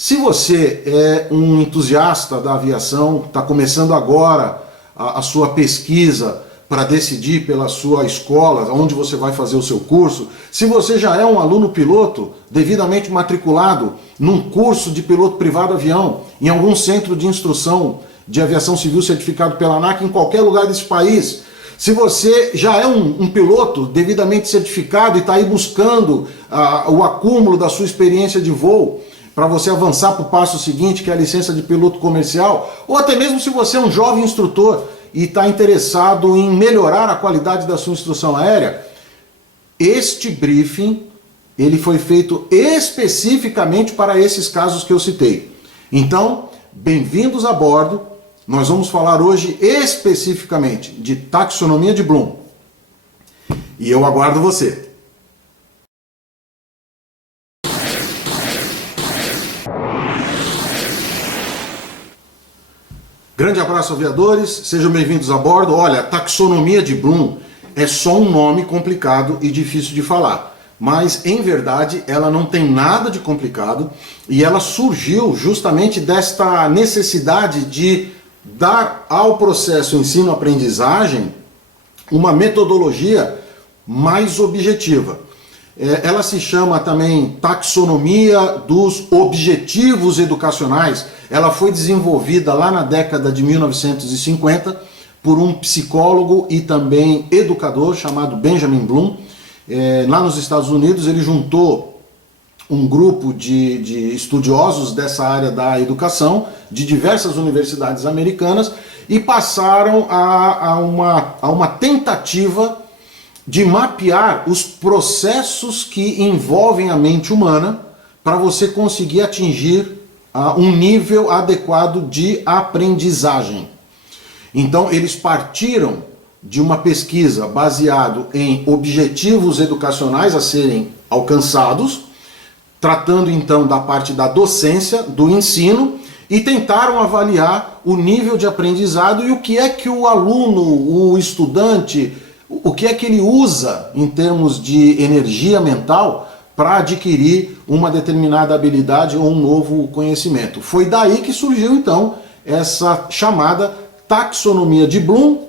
Se você é um entusiasta da aviação, está começando agora a sua pesquisa para decidir pela sua escola, onde você vai fazer o seu curso, se você já é um aluno piloto, devidamente matriculado num curso de piloto privado avião, em algum centro de instrução de aviação civil certificado pela ANAC, em qualquer lugar desse país, se você já é um piloto devidamente certificado e está aí buscando o acúmulo da sua experiência de voo, para você avançar para o passo seguinte, que é a licença de piloto comercial, ou até mesmo se você é um jovem instrutor e está interessado em melhorar a qualidade da sua instrução aérea, este briefing ele foi feito especificamente para esses casos que eu citei. Então, bem-vindos a bordo. Nós vamos falar hoje especificamente de taxonomia de Bloom. E eu aguardo você. Grande abraço, aviadores, sejam bem-vindos a bordo. Olha, taxonomia de Bloom é só um nome complicado e difícil de falar, mas em verdade ela não tem nada de complicado e ela surgiu justamente desta necessidade de dar ao processo ensino-aprendizagem uma metodologia mais objetiva. Ela se chama também taxonomia dos objetivos educacionais. Ela foi desenvolvida lá na década de 1950 por um psicólogo e também educador chamado Benjamin Bloom. Lá nos Estados Unidos ele juntou um grupo de estudiosos dessa área da educação de diversas universidades americanas e passaram a uma tentativa de mapear os processos que envolvem a mente humana para você conseguir atingir um nível adequado de aprendizagem. Então eles partiram de uma pesquisa baseada em objetivos educacionais a serem alcançados, tratando então da parte da docência, do ensino, e tentaram avaliar o nível de aprendizado e o que é que o aluno, o estudante, o que é que ele usa em termos de energia mental para adquirir uma determinada habilidade ou um novo conhecimento. Foi daí que surgiu então essa chamada taxonomia de Bloom,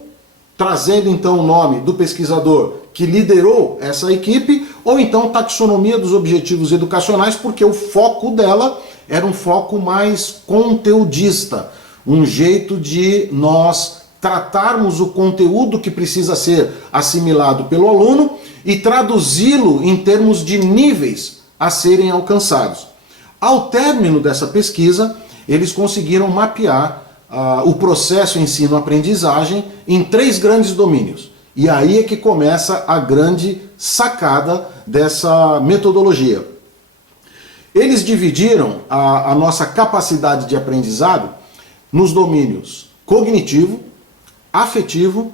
trazendo então o nome do pesquisador que liderou essa equipe, ou então taxonomia dos objetivos educacionais, porque o foco dela era um foco mais conteudista, um jeito de nós tratarmos o conteúdo que precisa ser assimilado pelo aluno e traduzi-lo em termos de níveis a serem alcançados. Ao término dessa pesquisa, eles conseguiram mapear o processo ensino-aprendizagem em 3 grandes domínios. E aí é que começa a grande sacada dessa metodologia. Eles dividiram a nossa capacidade de aprendizado nos domínios cognitivo, afetivo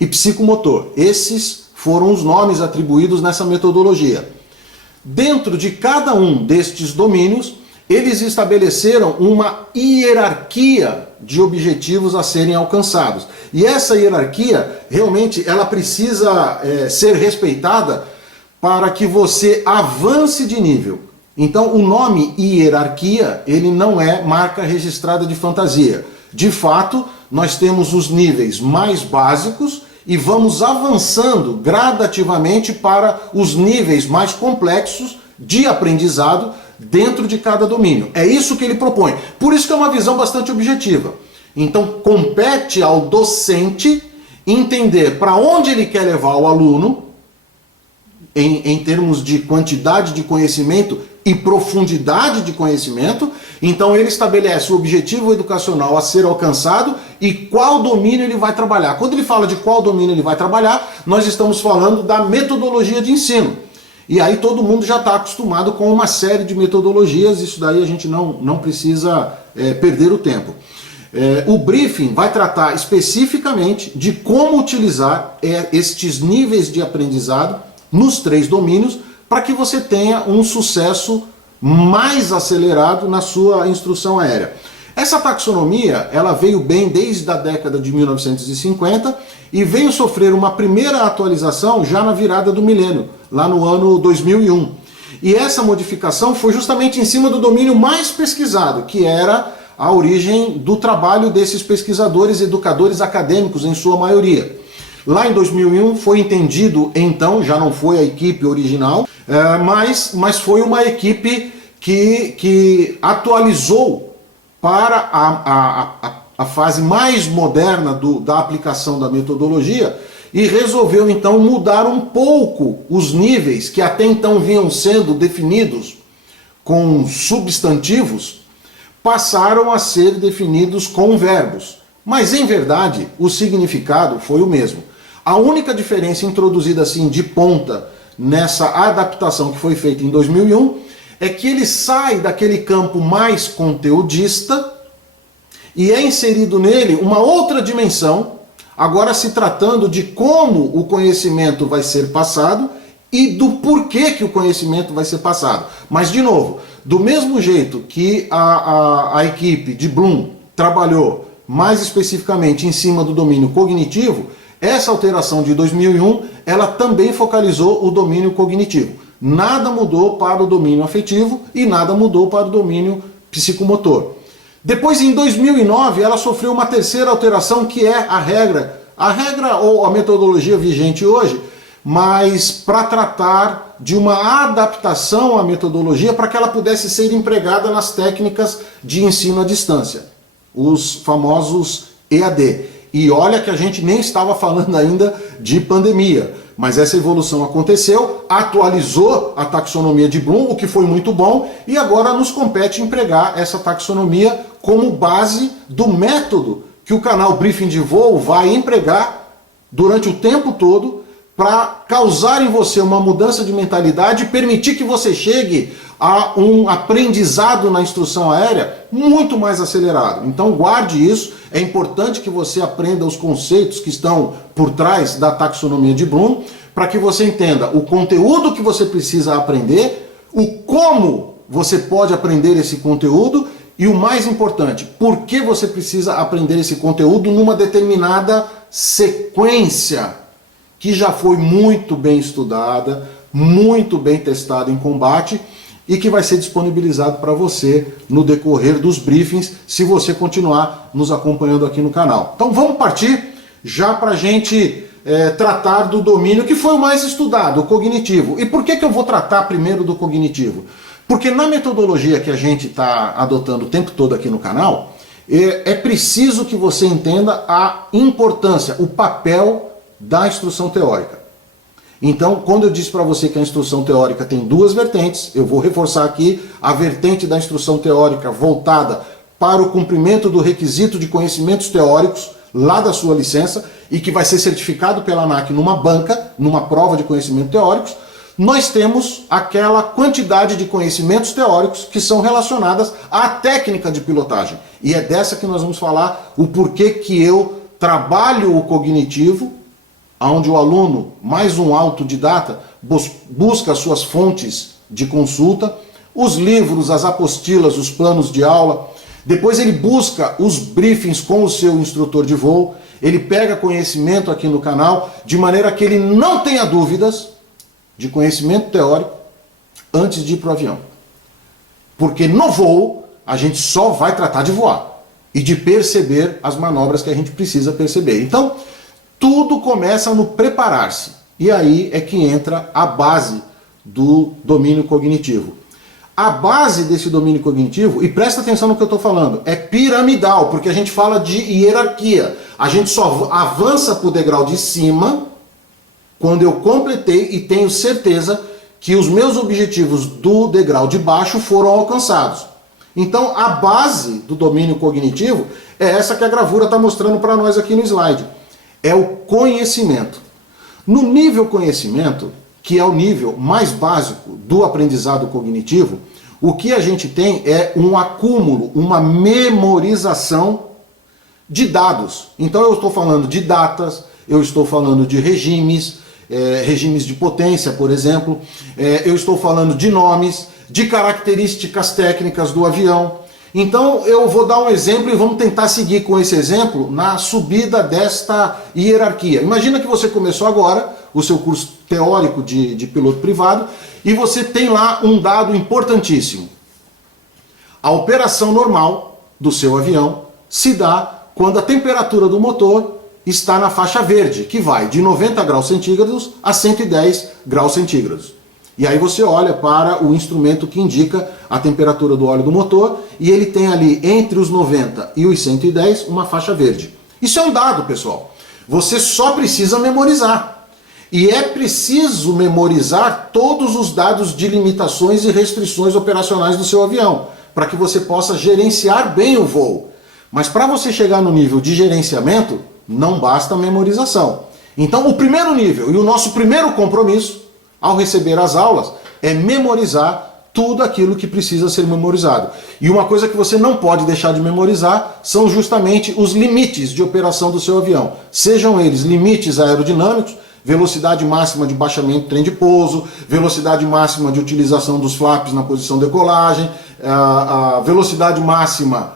e psicomotor. Esses foram os nomes atribuídos nessa metodologia. Dentro de cada um destes domínios, eles estabeleceram uma hierarquia de objetivos a serem alcançados. E essa hierarquia, realmente, ela precisa ser respeitada para que você avance de nível. Então, o nome hierarquia, ele não é marca registrada de fantasia. De fato, nós temos os níveis mais básicos e vamos avançando gradativamente para os níveis mais complexos de aprendizado dentro de cada domínio. É isso que ele propõe. Por isso que é uma visão bastante objetiva. Então, compete ao docente entender para onde ele quer levar o aluno em termos de quantidade de conhecimento e profundidade de conhecimento. Então ele estabelece o objetivo educacional a ser alcançado e qual domínio ele vai trabalhar. Quando ele fala de qual domínio ele vai trabalhar, nós estamos falando da metodologia de ensino. E aí todo mundo já está acostumado com uma série de metodologias, isso daí a gente não precisa perder o tempo. O briefing vai tratar especificamente de como utilizar estes níveis de aprendizado nos 3 domínios para que você tenha um sucesso mais acelerado na sua instrução aérea. Essa taxonomia, ela veio bem desde a década de 1950 e veio sofrer uma primeira atualização já na virada do milênio, lá no ano 2001. E essa modificação foi justamente em cima do domínio mais pesquisado, que era a origem do trabalho desses pesquisadores, educadores acadêmicos em sua maioria. Lá em 2001 foi entendido, então, já não foi a equipe original, mas foi uma equipe que atualizou para a fase mais moderna da aplicação da metodologia e resolveu então mudar um pouco os níveis que até então vinham sendo definidos com substantivos, passaram a ser definidos com verbos. Mas em verdade o significado foi o mesmo. A única diferença introduzida assim de ponta nessa adaptação que foi feita em 2001 é que ele sai daquele campo mais conteudista e é inserido nele uma outra dimensão, agora se tratando de como o conhecimento vai ser passado e do porquê que o conhecimento vai ser passado. Mas, de novo, do mesmo jeito que a equipe de Bloom trabalhou mais especificamente em cima do domínio cognitivo, essa alteração de 2001, ela também focalizou o domínio cognitivo. Nada mudou para o domínio afetivo e nada mudou para o domínio psicomotor. Depois, em 2009, ela sofreu uma terceira alteração, que é a regra ou a metodologia vigente hoje, mas para tratar de uma adaptação à metodologia para que ela pudesse ser empregada nas técnicas de ensino à distância, os famosos EAD. E olha que a gente nem estava falando ainda de pandemia, mas essa evolução aconteceu, atualizou a taxonomia de Bloom, o que foi muito bom, e agora nos compete empregar essa taxonomia como base do método que o canal Briefing de Voo vai empregar durante o tempo todo para causar em você uma mudança de mentalidade e permitir que você chegue a um aprendizado na instrução aérea muito mais acelerado. Então guarde isso, é importante que você aprenda os conceitos que estão por trás da taxonomia de Bloom, para que você entenda o conteúdo que você precisa aprender, o como você pode aprender esse conteúdo e o mais importante, por que você precisa aprender esse conteúdo numa determinada sequência que já foi muito bem estudada, muito bem testada em combate e que vai ser disponibilizado para você no decorrer dos briefings, se você continuar nos acompanhando aqui no canal. Então vamos partir já para a gente tratar do domínio que foi o mais estudado, o cognitivo. E por que eu vou tratar primeiro do cognitivo? Porque na metodologia que a gente está adotando o tempo todo aqui no canal, é preciso que você entenda a importância, o papel da instrução teórica. Então, quando eu disse para você que a instrução teórica tem duas vertentes, eu vou reforçar aqui a vertente da instrução teórica voltada para o cumprimento do requisito de conhecimentos teóricos lá da sua licença e que vai ser certificado pela ANAC numa banca, numa prova de conhecimentos teóricos. Nós temos aquela quantidade de conhecimentos teóricos que são relacionadas à técnica de pilotagem. E é dessa que nós vamos falar o porquê que eu trabalho o cognitivo, onde o aluno, mais um autodidata, busca as suas fontes de consulta, os livros, as apostilas, os planos de aula, depois ele busca os briefings com o seu instrutor de voo, ele pega conhecimento aqui no canal, de maneira que ele não tenha dúvidas de conhecimento teórico antes de ir para o avião. Porque no voo, a gente só vai tratar de voar e de perceber as manobras que a gente precisa perceber. Então, tudo começa no preparar-se. E aí é que entra a base do domínio cognitivo. A base desse domínio cognitivo, e presta atenção no que eu estou falando, é piramidal, porque a gente fala de hierarquia. A gente só avança para o degrau de cima quando eu completei e tenho certeza que os meus objetivos do degrau de baixo foram alcançados. Então a base do domínio cognitivo é essa que a gravura está mostrando para nós aqui no slide. É o conhecimento. No nível conhecimento, que é o nível mais básico do aprendizado cognitivo, o que a gente tem é um acúmulo, uma memorização de dados. Então eu estou falando de datas, eu estou falando de regimes, regimes de potência, por exemplo, eu estou falando de nomes, de características técnicas do avião. Então eu vou dar um exemplo e vamos tentar seguir com esse exemplo na subida desta hierarquia. Imagina que você começou agora o seu curso teórico de piloto privado e você tem lá um dado importantíssimo. A operação normal do seu avião se dá quando a temperatura do motor está na faixa verde, que vai de 90 graus centígrados a 110 graus centígrados. E aí você olha para o instrumento que indica a temperatura do óleo do motor e ele tem ali entre os 90 e os 110 uma faixa verde. Isso é um dado, pessoal. Você só precisa memorizar. E é preciso memorizar todos os dados de limitações e restrições operacionais do seu avião, para que você possa gerenciar bem o voo. Mas para você chegar no nível de gerenciamento, não basta a memorização. Então o primeiro nível e o nosso primeiro compromisso, ao receber as aulas, é memorizar tudo aquilo que precisa ser memorizado. E uma coisa que você não pode deixar de memorizar são justamente os limites de operação do seu avião. Sejam eles limites aerodinâmicos, velocidade máxima de baixamento do trem de pouso, velocidade máxima de utilização dos flaps na posição de decolagem, a velocidade máxima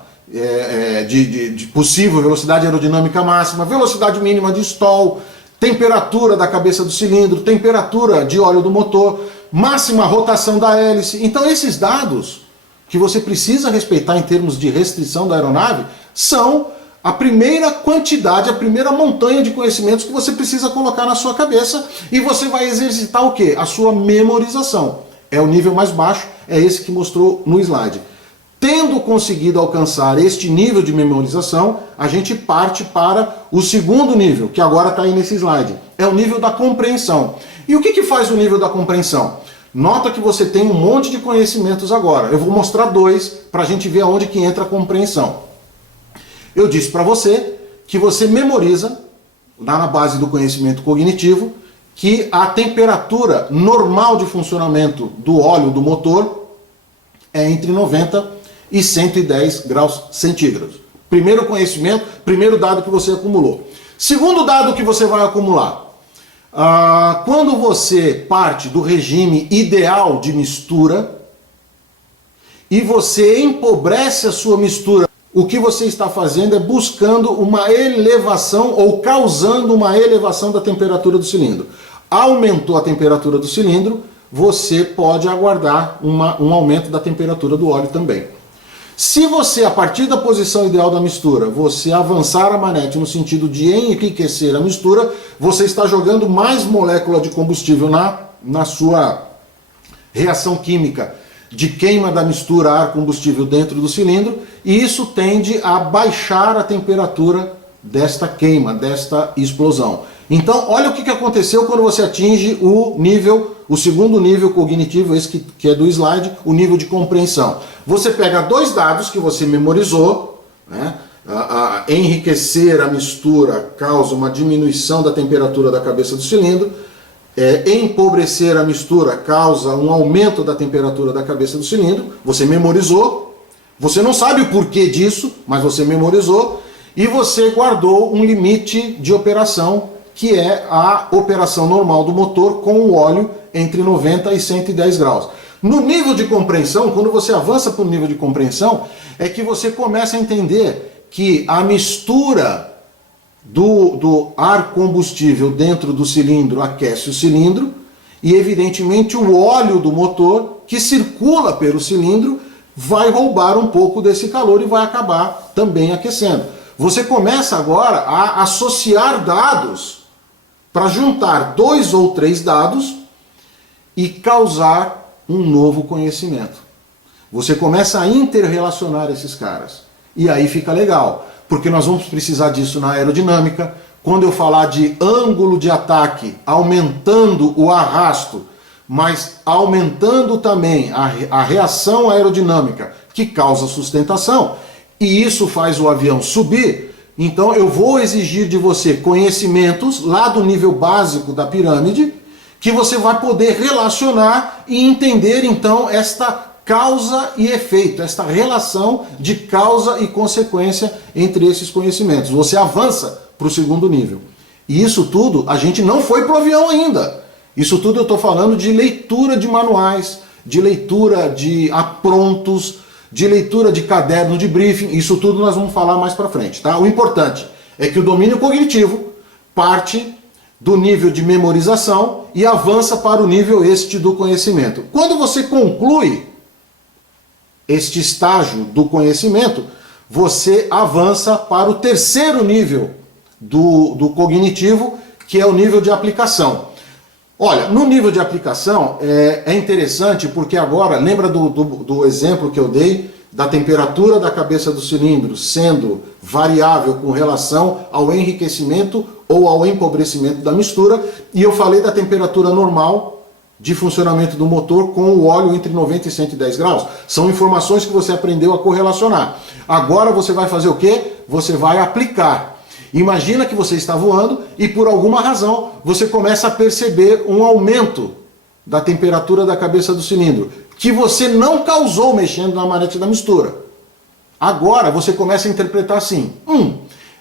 de possível velocidade aerodinâmica máxima, velocidade mínima de stall, temperatura da cabeça do cilindro, temperatura de óleo do motor, máxima rotação da hélice. Então esses dados que você precisa respeitar em termos de restrição da aeronave são a primeira quantidade, a primeira montanha de conhecimentos que você precisa colocar na sua cabeça e você vai exercitar o quê? A sua memorização. É o nível mais baixo, é esse que mostrou no slide. Tendo conseguido alcançar este nível de memorização, a gente parte para o segundo nível, que agora está aí nesse slide. É o nível da compreensão. E o que faz o nível da compreensão? Nota que você tem um monte de conhecimentos agora. Eu vou mostrar dois para a gente ver aonde que entra a compreensão. Eu disse para você que você memoriza, lá na base do conhecimento cognitivo, que a temperatura normal de funcionamento do óleo do motor é entre 90 e 110 graus centígrados. Primeiro conhecimento, primeiro dado que você acumulou. Segundo dado que você vai acumular. Quando você parte do regime ideal de mistura e você empobrece a sua mistura, o que você está fazendo é buscando uma elevação ou causando uma elevação da temperatura do cilindro. Aumentou a temperatura do cilindro, você pode aguardar um aumento da temperatura do óleo também. Se você, a partir da posição ideal da mistura, você avançar a manete no sentido de enriquecer a mistura, você está jogando mais molécula de combustível na sua reação química de queima da mistura ar-combustível dentro do cilindro, e isso tende a baixar a temperatura desta queima, desta explosão. Então, olha o que aconteceu quando você atinge o segundo nível cognitivo, esse que é do slide, o nível de compreensão. Você pega dois dados que você memorizou, né? Enriquecer a mistura causa uma diminuição da temperatura da cabeça do cilindro, empobrecer a mistura causa um aumento da temperatura da cabeça do cilindro, você memorizou, você não sabe o porquê disso, mas você memorizou, e você guardou um limite de operação, que é a operação normal do motor com o óleo entre 90 e 110 graus. No nível de compreensão, quando você avança para o nível de compreensão, é que você começa a entender que a mistura do ar combustível dentro do cilindro aquece o cilindro e, evidentemente, o óleo do motor que circula pelo cilindro vai roubar um pouco desse calor e vai acabar também aquecendo. Você começa agora a associar dados para juntar 2 ou 3 dados e causar um novo conhecimento. Você começa a interrelacionar esses caras. E aí fica legal, porque nós vamos precisar disso na aerodinâmica. Quando eu falar de ângulo de ataque, aumentando o arrasto, mas aumentando também a reação aerodinâmica, que causa sustentação, e isso faz o avião subir, então eu vou exigir de você conhecimentos lá do nível básico da pirâmide, que você vai poder relacionar e entender então esta causa e efeito, esta relação de causa e consequência entre esses conhecimentos. Você avança para o segundo nível. E isso tudo, a gente não foi para o avião ainda. Isso tudo eu estou falando de leitura de manuais, de leitura de aprontos, de leitura de caderno de briefing. Isso tudo nós vamos falar mais para frente, tá? O importante é que o domínio cognitivo parte do nível de memorização e avança para o nível este do conhecimento. Quando você conclui este estágio do conhecimento, você avança para o terceiro nível do cognitivo, que é o nível de aplicação. Olha, no nível de aplicação é interessante porque agora, lembra do exemplo que eu dei da temperatura da cabeça do cilindro sendo variável com relação ao enriquecimento ou ao empobrecimento da mistura, e eu falei da temperatura normal de funcionamento do motor com o óleo entre 90 e 110 graus. São informações que você aprendeu a correlacionar. Agora você vai fazer o quê? Você vai aplicar. Imagina que você está voando e por alguma razão você começa a perceber um aumento da temperatura da cabeça do cilindro, que você não causou mexendo na manete da mistura. Agora você começa a interpretar assim: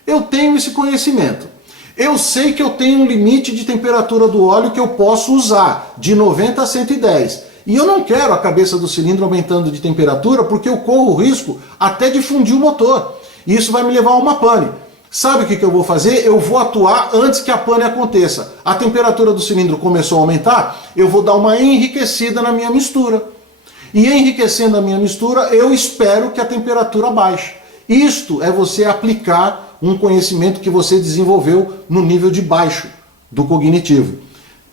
eu tenho esse conhecimento. Eu sei que eu tenho um limite de temperatura do óleo que eu posso usar, de 90 a 110. E eu não quero a cabeça do cilindro aumentando de temperatura porque eu corro o risco até de fundir o motor. E isso vai me levar a uma pane. Sabe o que eu vou fazer? Eu vou atuar antes que a pane aconteça. A temperatura do cilindro começou a aumentar, eu vou dar uma enriquecida na minha mistura. E enriquecendo a minha mistura, eu espero que a temperatura baixe. Isto é você aplicar um conhecimento que você desenvolveu no nível de baixo do cognitivo.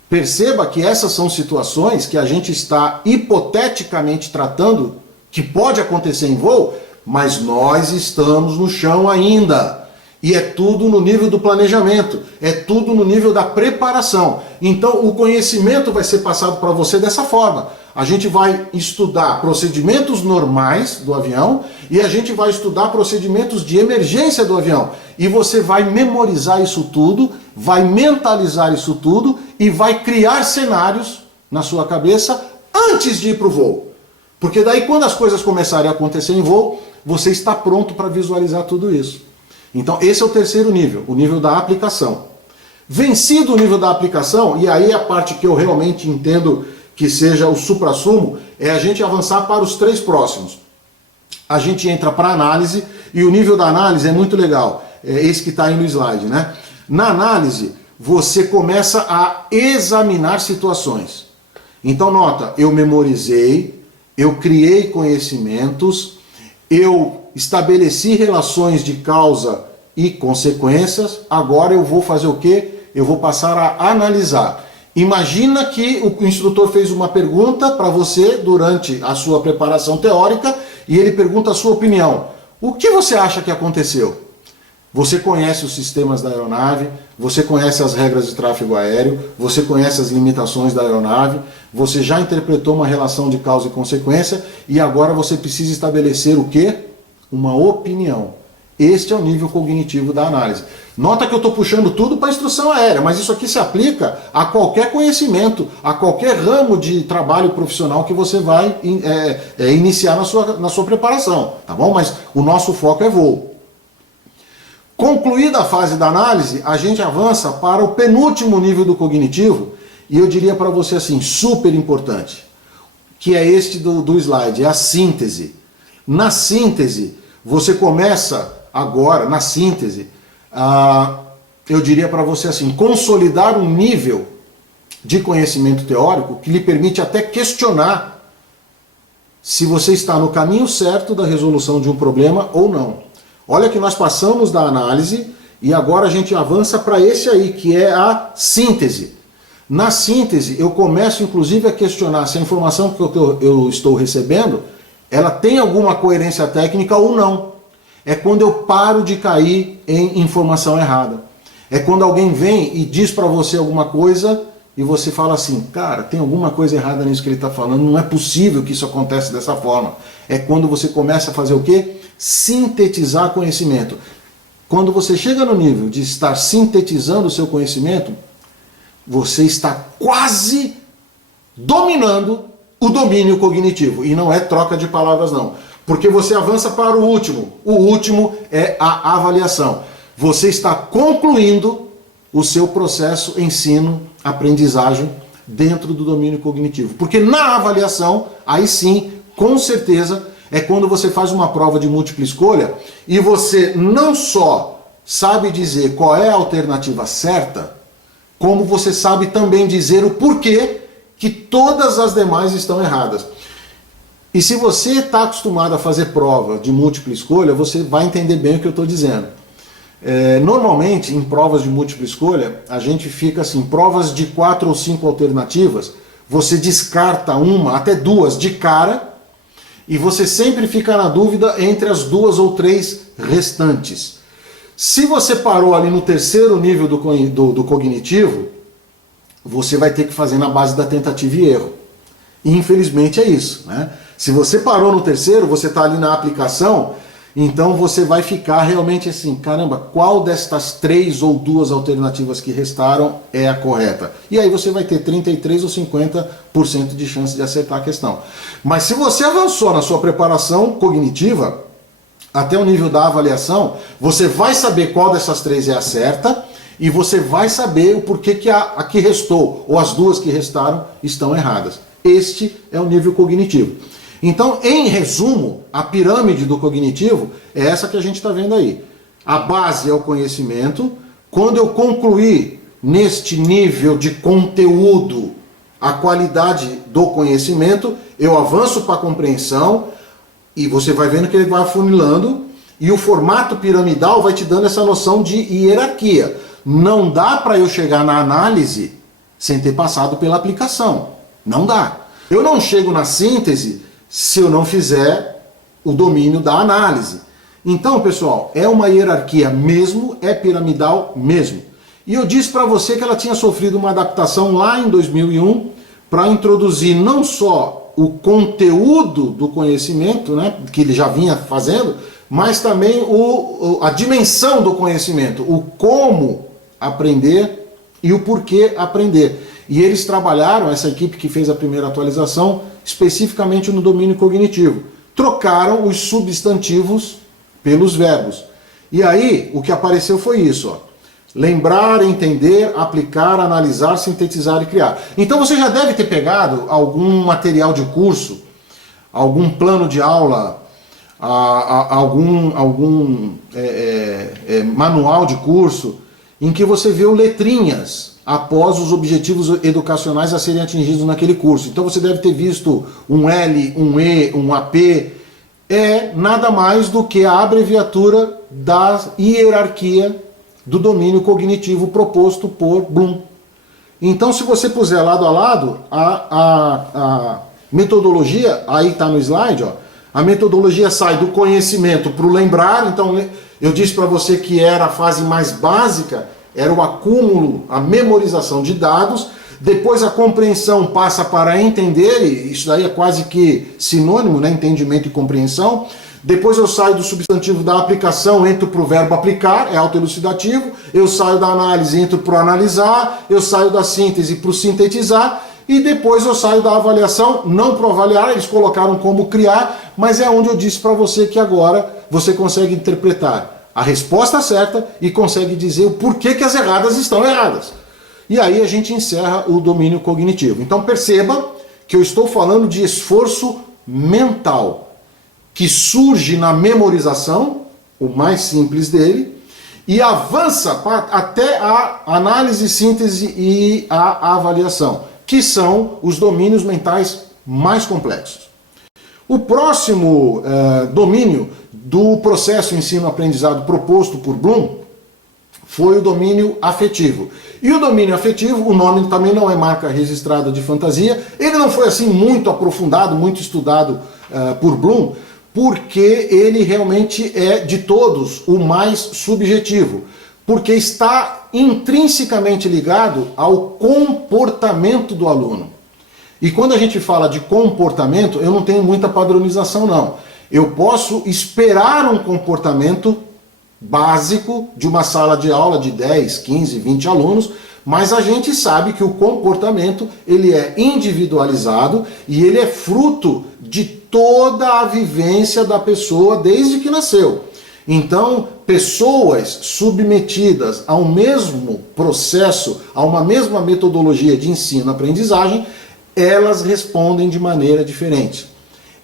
Perceba que essas são situações que a gente está hipoteticamente tratando, que pode acontecer em voo, mas nós estamos no chão ainda. E é tudo no nível do planejamento, é tudo no nível da preparação. Então o conhecimento vai ser passado para você dessa forma. A gente vai estudar procedimentos normais do avião e a gente vai estudar procedimentos de emergência do avião. E você vai memorizar isso tudo, vai mentalizar isso tudo e vai criar cenários na sua cabeça antes de ir para o voo. Porque daí quando as coisas começarem a acontecer em voo, você está pronto para visualizar tudo isso. Então esse é o terceiro nível, o nível da aplicação. Vencido o nível da aplicação, e aí a parte que eu realmente entendo que seja o suprassumo, é a gente avançar para os três próximos. A gente entra para análise, e o nível da análise é muito legal, é esse que está aí no slide, né? Na análise, você começa a examinar situações. Então nota, eu memorizei, eu criei conhecimentos, eu estabeleci relações de causa e consequências, agora eu vou fazer o quê? Eu vou passar a analisar. Imagina que o instrutor fez uma pergunta para você durante a sua preparação teórica e ele pergunta a sua opinião. O que você acha que aconteceu? Você conhece os sistemas da aeronave, você conhece as regras de tráfego aéreo, você conhece as limitações da aeronave, você já interpretou uma relação de causa e consequência e agora você precisa estabelecer o quê? Uma opinião. Este é o nível cognitivo da análise. Nota que eu estou puxando tudo para a instrução aérea, mas isso aqui se aplica a qualquer conhecimento, a qualquer ramo de trabalho profissional que você vai iniciar na sua preparação, tá bom? Mas o nosso foco é voo. Concluída a fase da análise, a gente avança para o penúltimo nível do cognitivo, e eu diria para você assim, super importante, que é este do slide, é a síntese. Na síntese, você começa agora, na síntese, eu diria para você assim, consolidar um nível de conhecimento teórico que lhe permite até questionar se você está no caminho certo da resolução de um problema ou não. Olha que nós passamos da análise e agora a gente avança para esse aí, que é a síntese. Na síntese, eu começo inclusive a questionar se a informação que eu estou recebendo, ela tem alguma coerência técnica ou não. É quando eu paro de cair em informação errada. É quando alguém vem e diz para você alguma coisa e você fala assim, cara, tem alguma coisa errada nisso que ele está falando, não é possível que isso aconteça dessa forma. É quando você começa a fazer o quê? Sintetizar conhecimento. Quando você chega no nível de estar sintetizando o seu conhecimento, você está quase dominando o domínio cognitivo. E não é troca de palavras não. Porque você avança para o último. O último é a avaliação. Você está concluindo o seu processo ensino-aprendizagem dentro do domínio cognitivo. Porque na avaliação, aí sim, com certeza, é quando você faz uma prova de múltipla escolha e você não só sabe dizer qual é a alternativa certa, como você sabe também dizer o porquê que todas as demais estão erradas. E se você está acostumado a fazer prova de múltipla escolha, você vai entender bem o que eu estou dizendo. Normalmente, em provas de múltipla escolha, a gente fica assim, provas de 4 ou 5 alternativas, você descarta uma, até duas de cara, e você sempre fica na dúvida entre as 2 ou 3 restantes. Se você parou ali no terceiro nível do cognitivo, você vai ter que fazer na base da tentativa e erro. E infelizmente é isso, né? Se você parou no terceiro, você está ali na aplicação, então você vai ficar realmente assim, caramba, qual destas 3 ou 2 alternativas que restaram é a correta? E aí você vai ter 33 ou 50% de chance de acertar a questão. Mas se você avançou na sua preparação cognitiva, até o nível da avaliação, você vai saber qual dessas 3 é a certa, e você vai saber o porquê que a que restou, ou as 2 que restaram, estão erradas. Este é o nível cognitivo. Então, em resumo, a pirâmide do cognitivo é essa que a gente está vendo aí. A base é o conhecimento. Quando eu concluir neste nível de conteúdo a qualidade do conhecimento, eu avanço para a compreensão e você vai vendo que ele vai afunilando e o formato piramidal vai te dando essa noção de hierarquia. Não dá para eu chegar na análise sem ter passado pela aplicação. Não dá. Eu não chego na síntese se eu não fizer o domínio da análise. Então, pessoal, é uma hierarquia mesmo, é piramidal mesmo. E eu disse para você que ela tinha sofrido uma adaptação lá em 2001 para introduzir não só o conteúdo do conhecimento, né, que ele já vinha fazendo, mas também a dimensão do conhecimento, o como aprender e o porquê aprender. E eles trabalharam, essa equipe que fez a primeira atualização, especificamente no domínio cognitivo. Trocaram os substantivos pelos verbos. E aí, o que apareceu foi isso, ó. Lembrar, entender, aplicar, analisar, sintetizar e criar. Então você já deve ter pegado algum material de curso, algum plano de aula, algum manual de curso, em que você viu letrinhas após os objetivos educacionais a serem atingidos naquele curso. Então você deve ter visto um L, um E, um AP. É nada mais do que a abreviatura da hierarquia do domínio cognitivo proposto por Bloom. Então, se você puser lado a lado, a metodologia, aí está no slide, ó, a metodologia sai do conhecimento para o lembrar. Então, eu disse para você que era a fase mais básica, era o acúmulo, a memorização de dados. Depois a compreensão passa para entender, e isso daí é quase que sinônimo, né? Entendimento e compreensão. Depois eu saio do substantivo da aplicação, entro para o verbo aplicar, é autoelucidativo. Eu saio da análise, entro para o analisar. Eu saio da síntese para o sintetizar. E depois eu saio da avaliação, não para avaliar, eles colocaram como criar, mas é onde eu disse para você que agora você consegue interpretar a resposta certa e consegue dizer o porquê que as erradas estão erradas. E aí a gente encerra o domínio cognitivo. Então perceba que eu estou falando de esforço mental, que surge na memorização, o mais simples dele, e avança até a análise, síntese e a avaliação, que são os domínios mentais mais complexos. O próximo domínio do processo ensino-aprendizado proposto por Bloom foi o domínio afetivo. E o domínio afetivo, o nome também não é marca registrada de fantasia, ele não foi assim muito aprofundado, muito estudado por Bloom, porque ele realmente é, de todos, o mais subjetivo, porque está intrinsecamente ligado ao comportamento do aluno. E quando a gente fala de comportamento, eu não tenho muita padronização não. Eu posso esperar um comportamento básico de uma sala de aula de 10, 15, 20 alunos, mas a gente sabe que o comportamento ele é individualizado e ele é fruto de toda a vivência da pessoa desde que nasceu. Então, pessoas submetidas ao mesmo processo, a uma mesma metodologia de ensino-aprendizagem, elas respondem de maneira diferente.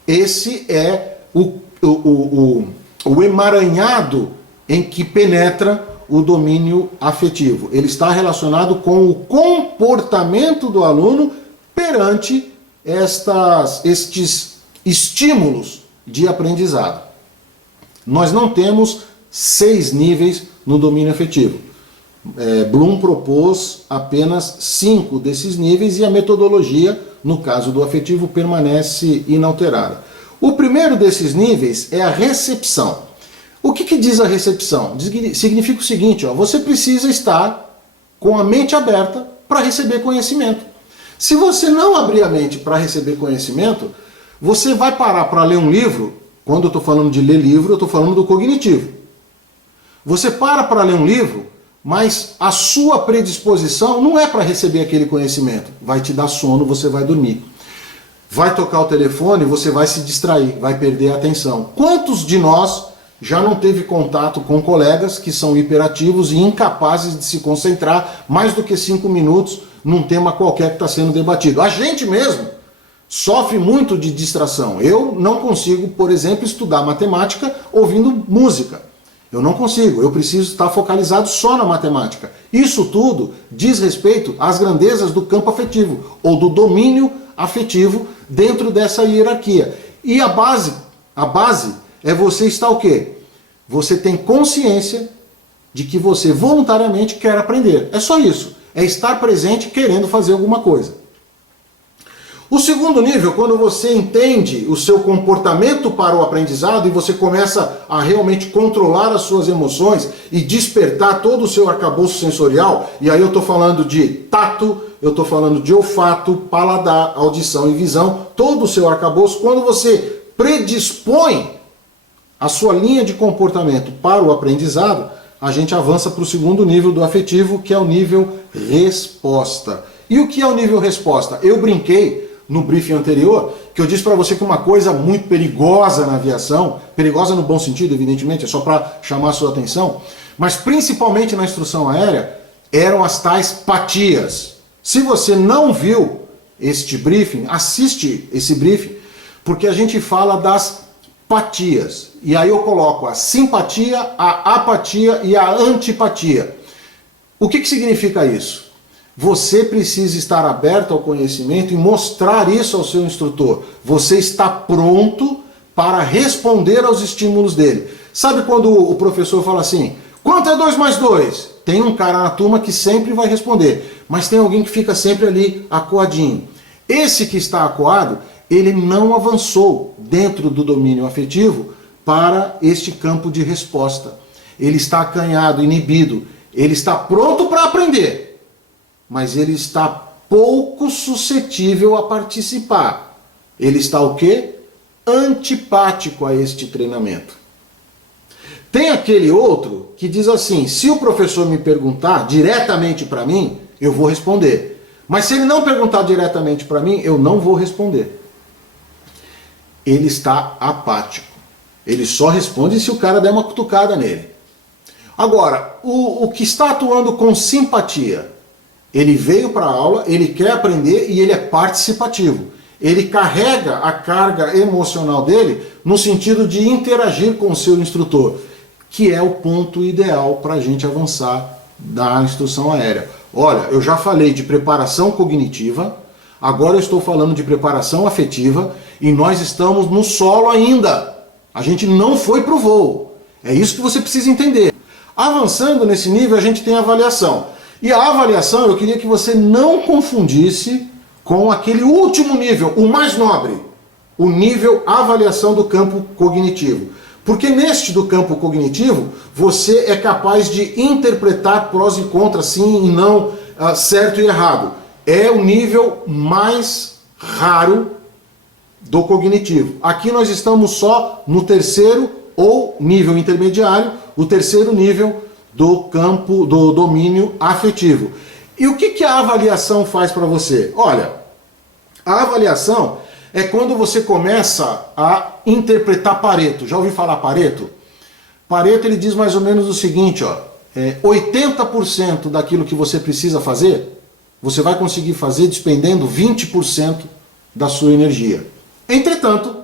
Esse é o emaranhado em que penetra o domínio afetivo. Ele está relacionado com o comportamento do aluno perante estes estímulos de aprendizado. Nós não temos 6 níveis no domínio afetivo. Bloom propôs apenas 5 desses níveis e a metodologia, no caso do afetivo, permanece inalterada. O primeiro desses níveis é a recepção. O que diz a recepção? Significa o seguinte, você precisa estar com a mente aberta para receber conhecimento. Se você não abrir a mente para receber conhecimento, você vai parar para ler um livro. Quando eu estou falando de ler livro, eu estou falando do cognitivo. Você para ler um livro, mas a sua predisposição não é para receber aquele conhecimento. Vai te dar sono, você vai dormir. Vai tocar o telefone, você vai se distrair, vai perder a atenção. Quantos de nós já não teve contato com colegas que são hiperativos e incapazes de se concentrar mais do que 5 minutos num tema qualquer que está sendo debatido? A gente mesmo sofre muito de distração. Eu não consigo, por exemplo, estudar matemática ouvindo música. Eu não consigo, eu preciso estar focalizado só na matemática. Isso tudo diz respeito às grandezas do campo afetivo, ou do domínio afetivo dentro dessa hierarquia. E a base é você estar o quê? Você tem consciência de que você voluntariamente quer aprender. É só isso. É estar presente querendo fazer alguma coisa. O segundo nível, quando você entende o seu comportamento para o aprendizado e você começa a realmente controlar as suas emoções e despertar todo o seu arcabouço sensorial, e aí eu estou falando de tato, eu estou falando de olfato, paladar, audição e visão, todo o seu arcabouço, quando você predispõe a sua linha de comportamento para o aprendizado, a gente avança para o segundo nível do afetivo, que é o nível resposta. E o que é o nível resposta? Eu brinquei no briefing anterior, que eu disse para você que uma coisa muito perigosa na aviação, perigosa no bom sentido, evidentemente, é só para chamar a sua atenção, mas principalmente na instrução aérea, eram as tais PATIAs. Se você não viu este briefing, assiste esse briefing, porque a gente fala das PATIAs. E aí eu coloco a simpatia, a apatia e a antipatia. O que significa isso? Você precisa estar aberto ao conhecimento e mostrar isso ao seu instrutor. Você está pronto para responder aos estímulos dele. Sabe quando o professor fala assim, quanto é 2 mais 2? Tem um cara na turma que sempre vai responder, mas tem alguém que fica sempre ali acuadinho. Esse que está acuado, ele não avançou dentro do domínio afetivo para este campo de resposta. Ele está acanhado, inibido, ele está pronto para aprender, mas ele está pouco suscetível a participar. Ele está o quê? Antipático a este treinamento. Tem aquele outro que diz assim, se o professor me perguntar diretamente para mim, eu vou responder. Mas se ele não perguntar diretamente para mim, eu não vou responder. Ele está apático. Ele só responde se o cara der uma cutucada nele. Agora, o que está atuando com simpatia, ele veio para a aula, ele quer aprender e ele é participativo. Ele carrega a carga emocional dele no sentido de interagir com o seu instrutor, que é o ponto ideal para a gente avançar na instrução aérea. Olha, eu já falei de preparação cognitiva, agora eu estou falando de preparação afetiva e nós estamos no solo ainda. A gente não foi para o voo. É isso que você precisa entender. Avançando nesse nível, a gente tem a avaliação. E a avaliação, eu queria que você não confundisse com aquele último nível, o mais nobre, o nível avaliação do campo cognitivo. Porque neste do campo cognitivo, você é capaz de interpretar prós e contras, sim e não, certo e errado. É o nível mais raro do cognitivo. Aqui nós estamos só no terceiro ou nível intermediário, o terceiro nível do campo do domínio afetivo. E o que a avaliação faz para você? Olha, a avaliação é quando você começa a interpretar Pareto. Já ouviu falar Pareto? Pareto ele diz mais ou menos o seguinte, 80% daquilo que você precisa fazer, você vai conseguir fazer despendendo 20% da sua energia. Entretanto,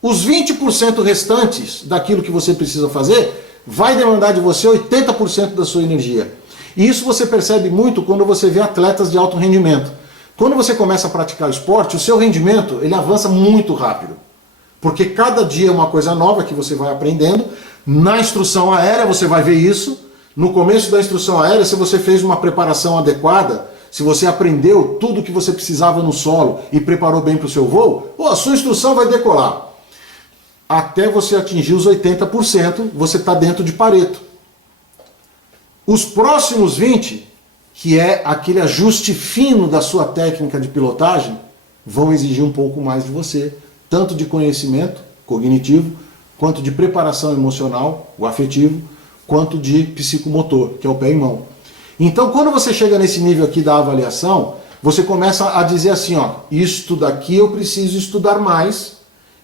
os 20% restantes daquilo que você precisa fazer, vai demandar de você 80% da sua energia. E isso você percebe muito quando você vê atletas de alto rendimento. Quando você começa a praticar esporte, o seu rendimento ele avança muito rápido. Porque cada dia é uma coisa nova que você vai aprendendo. Na instrução aérea você vai ver isso. No começo da instrução aérea, se você fez uma preparação adequada, se você aprendeu tudo que você precisava no solo e preparou bem para o seu voo, a sua instrução vai decolar. Até você atingir os 80%, você está dentro de Pareto. Os próximos 20%, que é aquele ajuste fino da sua técnica de pilotagem, vão exigir um pouco mais de você, tanto de conhecimento cognitivo, quanto de preparação emocional, o afetivo, quanto de psicomotor, que é o pé e mão. Então, quando você chega nesse nível aqui da avaliação, você começa a dizer assim, isto daqui eu preciso estudar mais,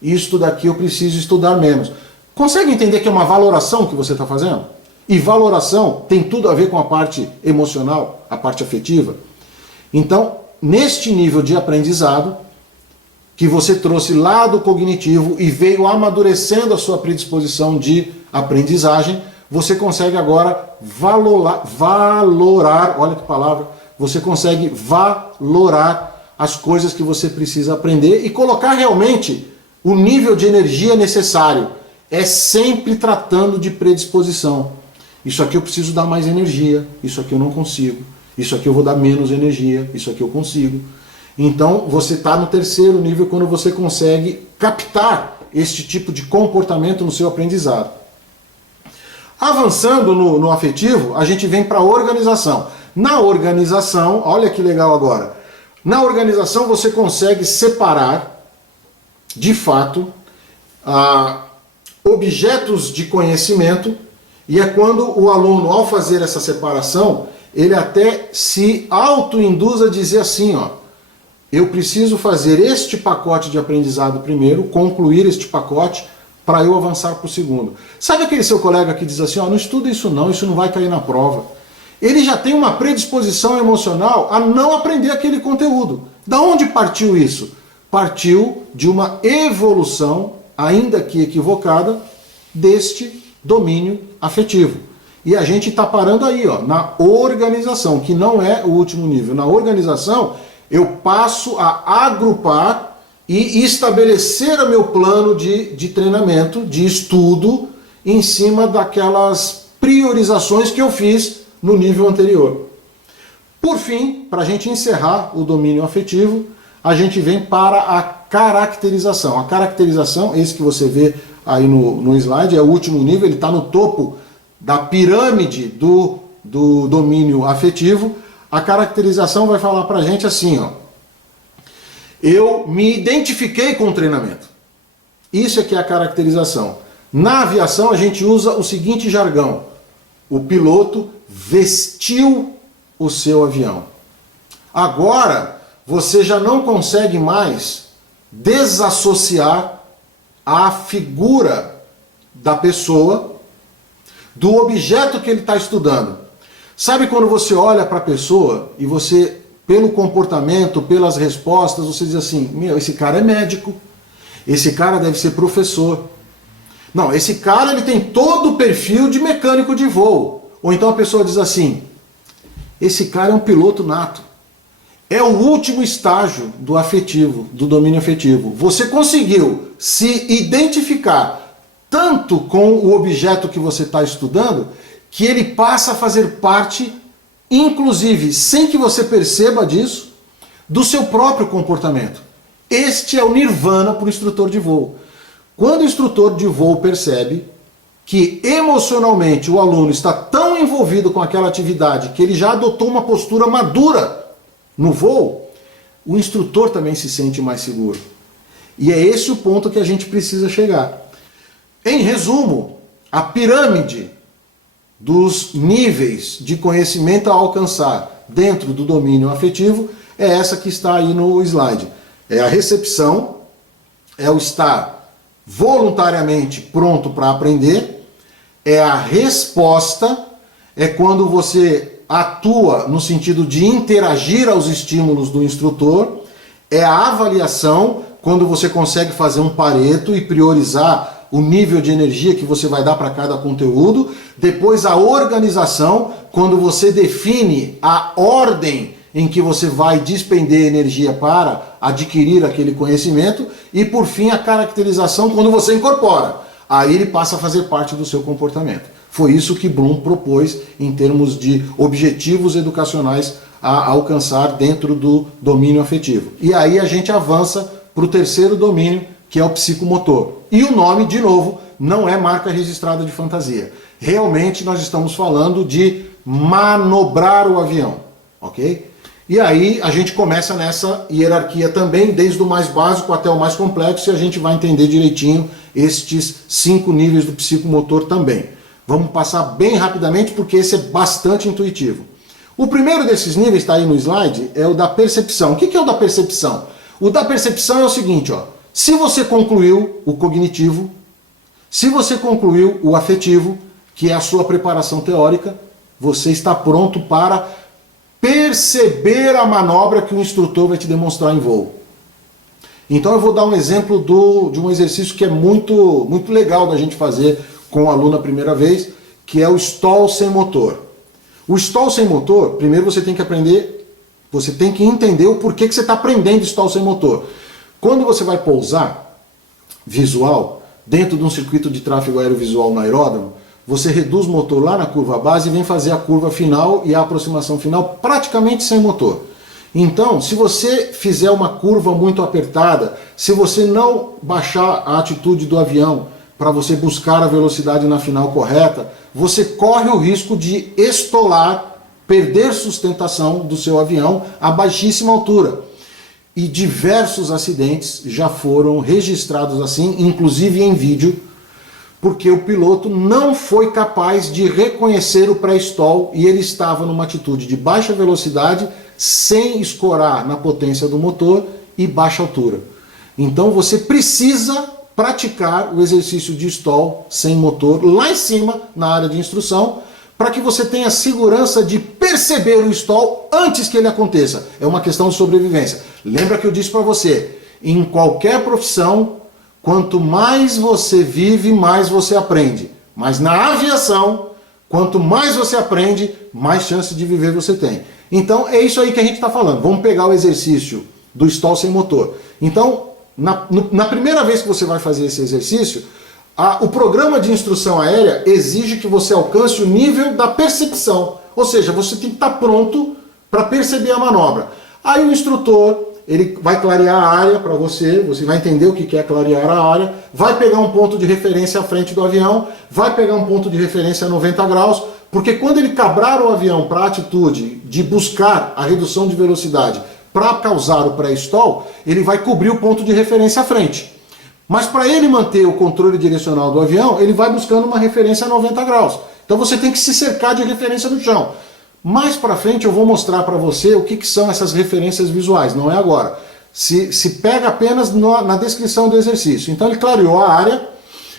isto daqui eu preciso estudar menos. Consegue entender que é uma valoração que você está fazendo? E valoração tem tudo a ver com a parte emocional, a parte afetiva. Então, neste nível de aprendizado, que você trouxe lá do cognitivo e veio amadurecendo a sua predisposição de aprendizagem, você consegue agora valorar, olha que palavra, você consegue valorar as coisas que você precisa aprender e colocar realmente o nível de energia necessário. É sempre tratando de predisposição. Isso aqui eu preciso dar mais energia, isso aqui eu não consigo, isso aqui eu vou dar menos energia, isso aqui eu consigo. Então você está no terceiro nível quando você consegue captar este tipo de comportamento no seu aprendizado. Avançando no afetivo, a gente vem para a organização. Na organização, olha que legal agora, na organização você consegue separar, de fato, objetos de conhecimento, e é quando o aluno, ao fazer essa separação, ele até se auto-induz a dizer assim, eu preciso fazer este pacote de aprendizado primeiro, concluir este pacote, para eu avançar para o segundo. Sabe aquele seu colega que diz assim, não estuda isso não vai cair na prova. Ele já tem uma predisposição emocional a não aprender aquele conteúdo. Da onde partiu isso? Partiu de uma evolução, ainda que equivocada, deste domínio afetivo. E a gente está parando aí, na organização, que não é o último nível. Na organização, eu passo a agrupar e estabelecer o meu plano de treinamento, de estudo, em cima daquelas priorizações que eu fiz no nível anterior. Por fim, para a gente encerrar o domínio afetivo, a gente vem para a caracterização. A caracterização, esse que você vê aí no slide, é o último nível, ele está no topo da pirâmide do domínio afetivo. A caracterização vai falar para a gente assim, eu me identifiquei com o treinamento. Isso é que é a caracterização. Na aviação a gente usa o seguinte jargão: o piloto vestiu o seu avião. Agora você já não consegue mais desassociar a figura da pessoa do objeto que ele está estudando. Sabe quando você olha para a pessoa e você, pelo comportamento, pelas respostas, você diz assim, esse cara é médico, esse cara deve ser professor. Não, esse cara ele tem todo o perfil de mecânico de voo. Ou então a pessoa diz assim, esse cara é um piloto nato. É o último estágio do afetivo, do domínio afetivo. Você conseguiu se identificar tanto com o objeto que você está estudando, que ele passa a fazer parte, inclusive, sem que você perceba disso, do seu próprio comportamento. Este é o nirvana para o instrutor de voo. Quando o instrutor de voo percebe que emocionalmente o aluno está tão envolvido com aquela atividade que ele já adotou uma postura madura no voo, o instrutor também se sente mais seguro. E é esse o ponto que a gente precisa chegar. Em resumo, a pirâmide dos níveis de conhecimento a alcançar dentro do domínio afetivo é essa que está aí no slide. É a recepção, é o estar voluntariamente pronto para aprender, é a resposta, é quando você atua no sentido de interagir aos estímulos do instrutor, é a avaliação, quando você consegue fazer um Pareto e priorizar o nível de energia que você vai dar para cada conteúdo. Depois a organização, quando você define a ordem em que você vai despender energia para adquirir aquele conhecimento. E por fim a caracterização, quando você incorpora. Aí ele passa a fazer parte do seu comportamento. Foi isso que Bloom propôs em termos de objetivos educacionais a alcançar dentro do domínio afetivo. E aí a gente avança para o terceiro domínio, que é o psicomotor. E o nome, de novo, não é marca registrada de fantasia. Realmente nós estamos falando de manobrar o avião, ok? E aí a gente começa nessa hierarquia também, desde o mais básico até o mais complexo, e a gente vai entender direitinho estes 5 níveis do psicomotor também. Vamos passar bem rapidamente porque esse é bastante intuitivo. O primeiro desses níveis, está aí no slide, é o da percepção. O que é o da percepção? O da percepção é o seguinte, ó. Se você concluiu o cognitivo, se você concluiu o afetivo, que é a sua preparação teórica, você está pronto para perceber a manobra que o instrutor vai te demonstrar em voo. Então eu vou dar um exemplo de um exercício que é muito legal da gente fazer com o aluno a primeira vez, que é o stall sem motor. O stall sem motor, primeiro você tem que aprender, você tem que entender o porquê que você está aprendendo stall sem motor. Quando você vai pousar visual, dentro de um circuito de tráfego aéreo visual no aeródromo, você reduz o motor lá na curva base e vem fazer a curva final e a aproximação final praticamente sem motor. Então, se você fizer uma curva muito apertada, se você não baixar a atitude do avião para você buscar a velocidade na final correta, você corre o risco de estolar, perder sustentação do seu avião a baixíssima altura. E diversos acidentes já foram registrados assim, inclusive em vídeo, porque o piloto não foi capaz de reconhecer o pré-stall e ele estava numa atitude de baixa velocidade, sem escorar na potência do motor e baixa altura. Então você precisa praticar o exercício de stall sem motor lá em cima, na área de instrução, para que você tenha segurança de perceber o stall antes que ele aconteça. É uma questão de sobrevivência. Lembra que eu disse para você, em qualquer profissão, quanto mais você vive, mais você aprende. Mas na aviação, quanto mais você aprende, mais chance de viver você tem. Então é isso aí que a gente está falando. Vamos pegar o exercício do stall sem motor. Então, na primeira vez que você vai fazer esse exercício, o programa de instrução aérea exige que você alcance o nível da percepção. Ou seja, você tem que estar pronto para perceber a manobra. Aí o instrutor, ele vai clarear a área para você vai entender o que é clarear a área, vai pegar um ponto de referência à frente do avião, vai pegar um ponto de referência a 90 graus, porque quando ele cabrar o avião para a atitude de buscar a redução de velocidade para causar o pré-stall, ele vai cobrir o ponto de referência à frente. Mas para ele manter o controle direcional do avião, ele vai buscando uma referência a 90 graus. Então você tem que se cercar de referência no chão. Mais para frente eu vou mostrar para você o que são essas referências visuais, não é agora. Se pega apenas na descrição do exercício. Então ele clareou a área,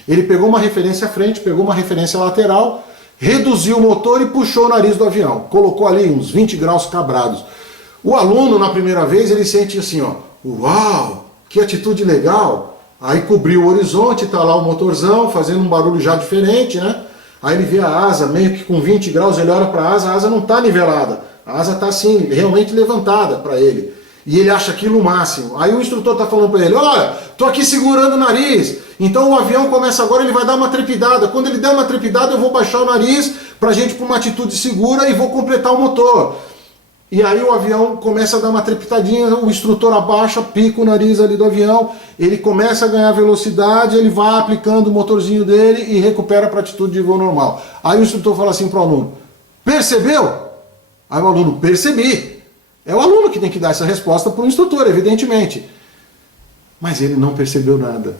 ele pegou uma referência à frente, pegou uma referência lateral, reduziu o motor e puxou o nariz do avião. Colocou ali uns 20 graus cabrados. O aluno, na primeira vez, ele sente assim, ó, uau, que atitude legal. Aí cobriu o horizonte, tá lá o motorzão, fazendo um barulho já diferente, né? Aí ele vê a asa, meio que com 20 graus, ele olha para a asa não está nivelada. A asa está assim, realmente levantada para ele. E ele acha aquilo o máximo. Aí o instrutor está falando para ele, olha, estou aqui segurando o nariz. Então o avião começa agora, ele vai dar uma trepidada. Quando ele der uma trepidada, eu vou baixar o nariz para a gente ir para uma atitude segura e vou completar o motor. E aí o avião começa a dar uma trepitadinha, o instrutor abaixa, pica o nariz ali do avião, ele começa a ganhar velocidade, ele vai aplicando o motorzinho dele e recupera para a atitude de voo normal. Aí o instrutor fala assim para o aluno, percebeu? Aí o aluno, percebi. É o aluno que tem que dar essa resposta para o instrutor, evidentemente. Mas ele não percebeu nada.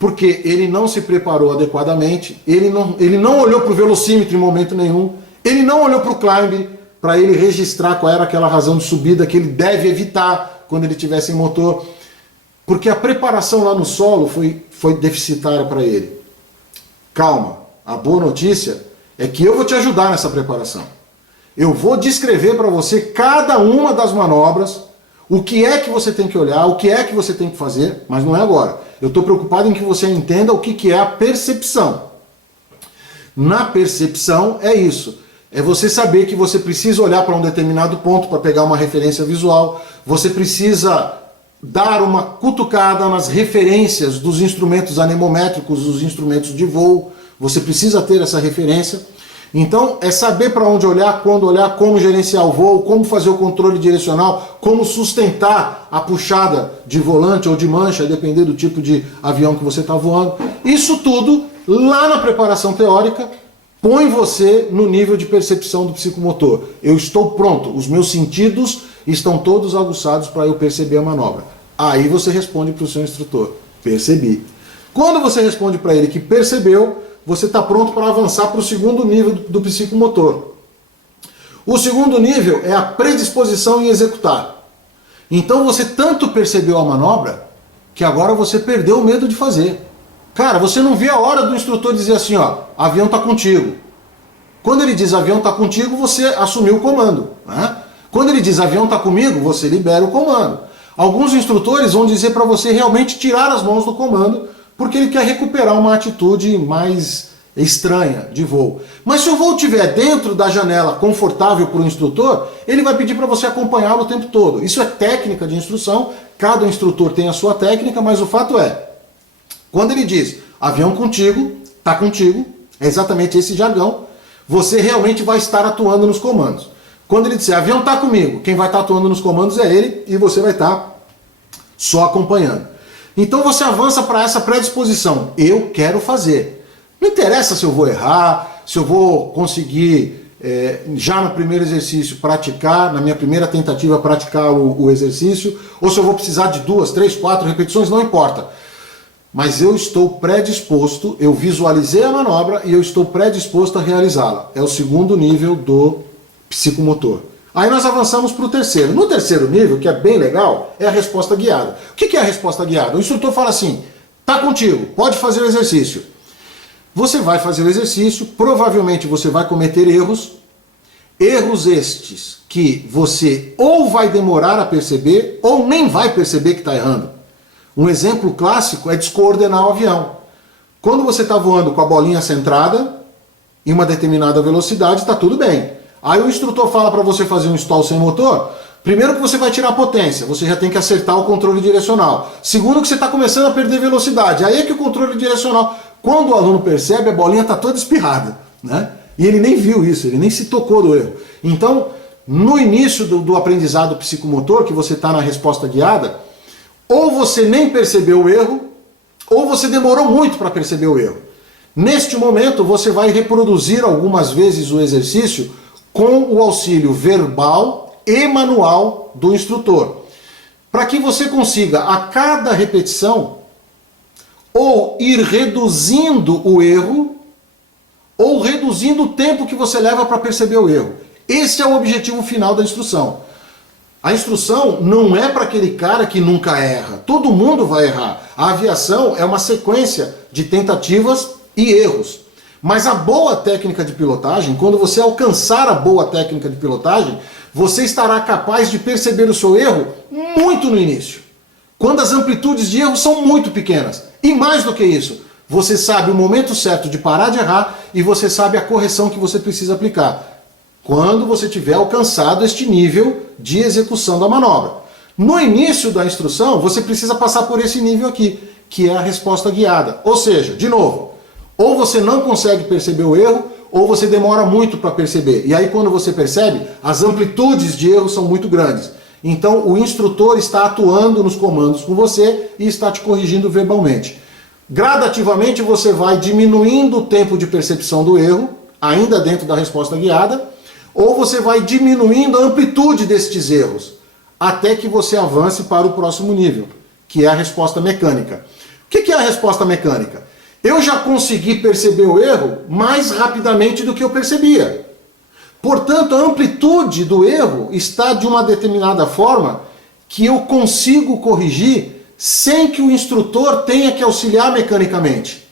Porque ele não se preparou adequadamente, ele não olhou para o velocímetro em momento nenhum, ele não olhou para o climb, para ele registrar qual era aquela razão de subida que ele deve evitar quando ele tiver sem motor, porque a preparação lá no solo foi deficitária para ele. Calma, a boa notícia é que eu vou te ajudar nessa preparação. Eu vou descrever para você cada uma das manobras, o que é que você tem que olhar, o que é que você tem que fazer, mas não é agora. Eu estou preocupado em que você entenda o que é a percepção. Na percepção é isso. É você saber que você precisa olhar para um determinado ponto para pegar uma referência visual. Você precisa dar uma cutucada nas referências dos instrumentos anemométricos, dos instrumentos de voo. Você precisa ter essa referência. Então, é saber para onde olhar, quando olhar, como gerenciar o voo, como fazer o controle direcional, como sustentar a puxada de volante ou de mancha, depender do tipo de avião que você está voando. Isso tudo, lá na preparação teórica, põe você no nível de percepção do psicomotor. Eu estou pronto, os meus sentidos estão todos aguçados para eu perceber a manobra. Aí você responde para o seu instrutor, percebi. Quando você responde para ele que percebeu, você está pronto para avançar para o segundo nível do psicomotor. O segundo nível é a predisposição em executar. Então você tanto percebeu a manobra que agora você perdeu o medo de fazer. Cara, você não vê a hora do instrutor dizer assim, ó, avião está contigo. Quando ele diz avião está contigo, você assumiu o comando, né? Quando ele diz avião está comigo, você libera o comando. Alguns instrutores vão dizer para você realmente tirar as mãos do comando, porque ele quer recuperar uma atitude mais estranha de voo. Mas se o voo estiver dentro da janela confortável para o instrutor, ele vai pedir para você acompanhá-lo o tempo todo. Isso é técnica de instrução, cada instrutor tem a sua técnica, mas o fato é, quando ele diz avião contigo, está contigo, é exatamente esse jargão, você realmente vai estar atuando nos comandos. Quando ele disser avião está comigo, quem vai estar atuando nos comandos é ele e você vai estar só acompanhando. Então você avança para essa predisposição. Eu quero fazer. Não interessa se eu vou errar, se eu vou conseguir, já no primeiro exercício, praticar, na minha primeira tentativa, praticar o exercício, ou se eu vou precisar de 2, 3, 4 repetições, não importa. Mas eu estou predisposto, eu visualizei a manobra e eu estou predisposto a realizá-la. É o segundo nível do psicomotor. Aí nós avançamos para o terceiro. No terceiro nível, que é bem legal, é a resposta guiada. O que é a resposta guiada? O instrutor fala assim, tá contigo, pode fazer o exercício. Você vai fazer o exercício, provavelmente você vai cometer erros estes que você ou vai demorar a perceber, ou nem vai perceber que está errando. Um exemplo clássico é descoordenar o avião. Quando você está voando com a bolinha centrada, em uma determinada velocidade, está tudo bem. Aí o instrutor fala para você fazer um stall sem motor, primeiro que você vai tirar a potência, você já tem que acertar o controle direcional. Segundo que você está começando a perder velocidade, aí é que o controle direcional, quando o aluno percebe, a bolinha está toda espirrada, né? E ele nem viu isso, ele nem se tocou do erro. Então, no início do aprendizado psicomotor, que você está na resposta guiada, ou você nem percebeu o erro, ou você demorou muito para perceber o erro. Neste momento, você vai reproduzir algumas vezes o exercício com o auxílio verbal e manual do instrutor, para que você consiga, a cada repetição, ou ir reduzindo o erro, ou reduzindo o tempo que você leva para perceber o erro. Esse é o objetivo final da instrução. A instrução não é para aquele cara que nunca erra. Todo mundo vai errar. A aviação é uma sequência de tentativas e erros. Mas a boa técnica de pilotagem, quando você alcançar a boa técnica de pilotagem, você estará capaz de perceber o seu erro muito no início. Quando as amplitudes de erro são muito pequenas. E mais do que isso, você sabe o momento certo de parar de errar e você sabe a correção que você precisa aplicar. Quando você tiver alcançado este nível de execução da manobra. No início da instrução, você precisa passar por esse nível aqui, que é a resposta guiada. Ou seja, de novo, ou você não consegue perceber o erro, ou você demora muito para perceber. E aí quando você percebe, as amplitudes de erro são muito grandes. Então o instrutor está atuando nos comandos com você e está te corrigindo verbalmente. Gradativamente você vai diminuindo o tempo de percepção do erro, ainda dentro da resposta guiada, ou você vai diminuindo a amplitude destes erros, até que você avance para o próximo nível, que é a resposta mecânica. O que é a resposta mecânica? Eu já consegui perceber o erro mais rapidamente do que eu percebia. Portanto, a amplitude do erro está de uma determinada forma que eu consigo corrigir sem que o instrutor tenha que auxiliar mecanicamente.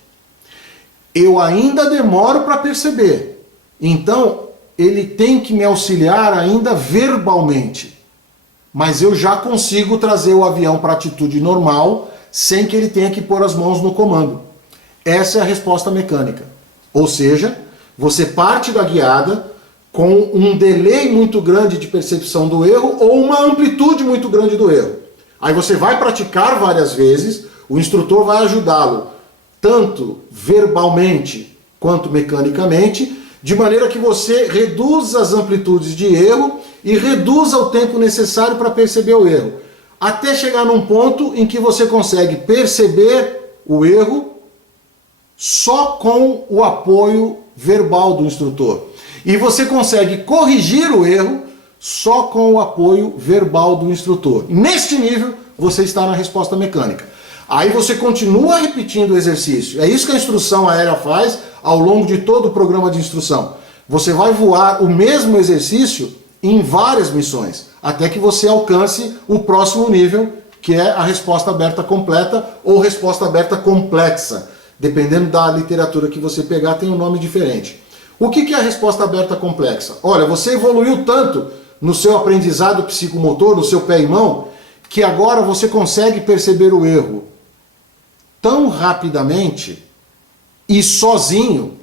Eu ainda demoro para perceber. Então, ele tem que me auxiliar ainda verbalmente. Mas eu já consigo trazer o avião para a atitude normal sem que ele tenha que pôr as mãos no comando. Essa é a resposta mecânica. Ou seja, você parte da guiada com um delay muito grande de percepção do erro ou uma amplitude muito grande do erro. Aí você vai praticar várias vezes, o instrutor vai ajudá-lo tanto verbalmente quanto mecanicamente, de maneira que você reduza as amplitudes de erro e reduza o tempo necessário para perceber o erro, até chegar num ponto em que você consegue perceber o erro só com o apoio verbal do instrutor. E você consegue corrigir o erro só com o apoio verbal do instrutor. Neste nível, você está na resposta mecânica. Aí você continua repetindo o exercício. É isso que a instrução aérea faz ao longo de todo o programa de instrução. Você vai voar o mesmo exercício em várias missões, até que você alcance o próximo nível, que é a resposta aberta completa ou resposta aberta complexa. Dependendo da literatura que você pegar, tem um nome diferente. O que é a resposta aberta complexa? Olha, você evoluiu tanto no seu aprendizado psicomotor, no seu pé e mão, que agora você consegue perceber o erro tão rapidamente e sozinho,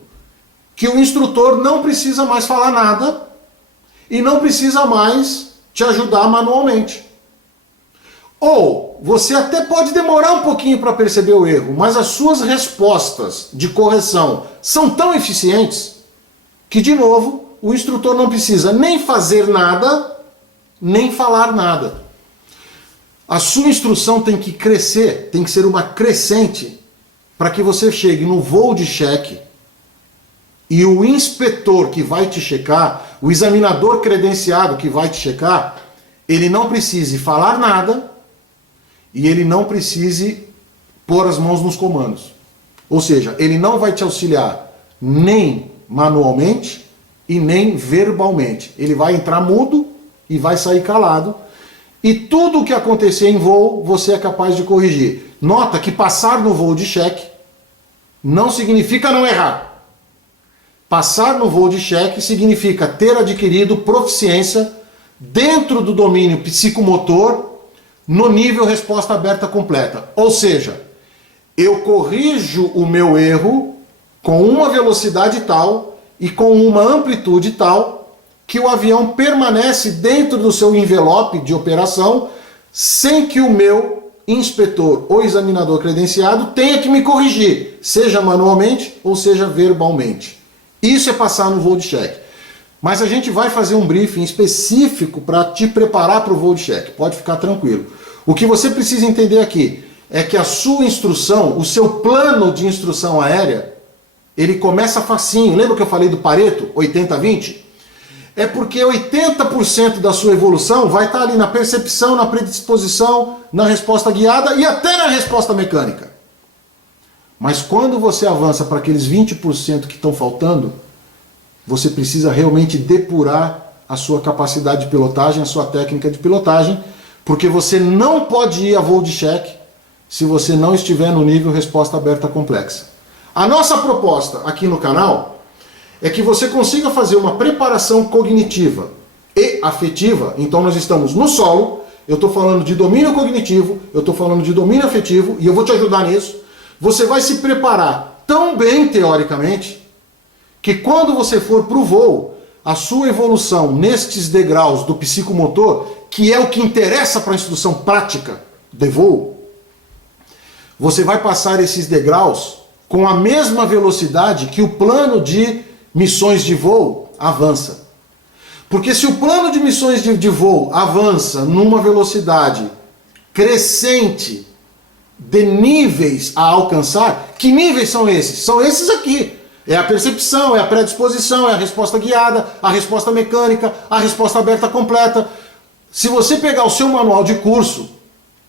que o instrutor não precisa mais falar nada e não precisa mais te ajudar manualmente. Ou você até pode demorar um pouquinho para perceber o erro, mas as suas respostas de correção são tão eficientes que, de novo, o instrutor não precisa nem fazer nada, nem falar nada. A sua instrução tem que crescer, tem que ser uma crescente, para que você chegue no voo de cheque e o inspetor que vai te checar, o examinador credenciado que vai te checar, ele não precise falar nada e ele não precise pôr as mãos nos comandos. Ou seja, ele não vai te auxiliar nem manualmente e nem verbalmente. Ele vai entrar mudo e vai sair calado. E tudo o que acontecer em voo, você é capaz de corrigir. Nota que passar no voo de cheque não significa não errar. Passar no voo de cheque significa ter adquirido proficiência dentro do domínio psicomotor no nível resposta aberta completa. Ou seja, eu corrijo o meu erro com uma velocidade tal e com uma amplitude tal que o avião permanece dentro do seu envelope de operação sem que o meu inspetor ou examinador credenciado tenha que me corrigir, seja manualmente ou seja verbalmente. Isso é passar no voo de cheque. Mas a gente vai fazer um briefing específico para te preparar para o voo de cheque. Pode ficar tranquilo. O que você precisa entender aqui é que a sua instrução, o seu plano de instrução aérea, ele começa facinho. Lembra que eu falei do Pareto, 80-20? É porque 80% da sua evolução vai estar ali na percepção, na predisposição, na resposta guiada e até na resposta mecânica. Mas quando você avança para aqueles 20% que estão faltando, você precisa realmente depurar a sua capacidade de pilotagem, a sua técnica de pilotagem, porque você não pode ir a voo de cheque se você não estiver no nível resposta aberta complexa. A nossa proposta aqui no canal é que você consiga fazer uma preparação cognitiva e afetiva. Então nós estamos no solo, eu estou falando de domínio cognitivo, eu estou falando de domínio afetivo e eu vou te ajudar nisso. Você vai se preparar tão bem teoricamente que quando você for para o voo, a sua evolução nestes degraus do psicomotor, que é o que interessa para a instrução prática de voo, você vai passar esses degraus com a mesma velocidade que o plano de missões de voo avança. Porque se o plano de missões de voo avança numa velocidade crescente de níveis a alcançar, que níveis são esses? São esses aqui. É a percepção, é a predisposição, é a resposta guiada, a resposta mecânica, a resposta aberta completa. Se você pegar o seu manual de curso,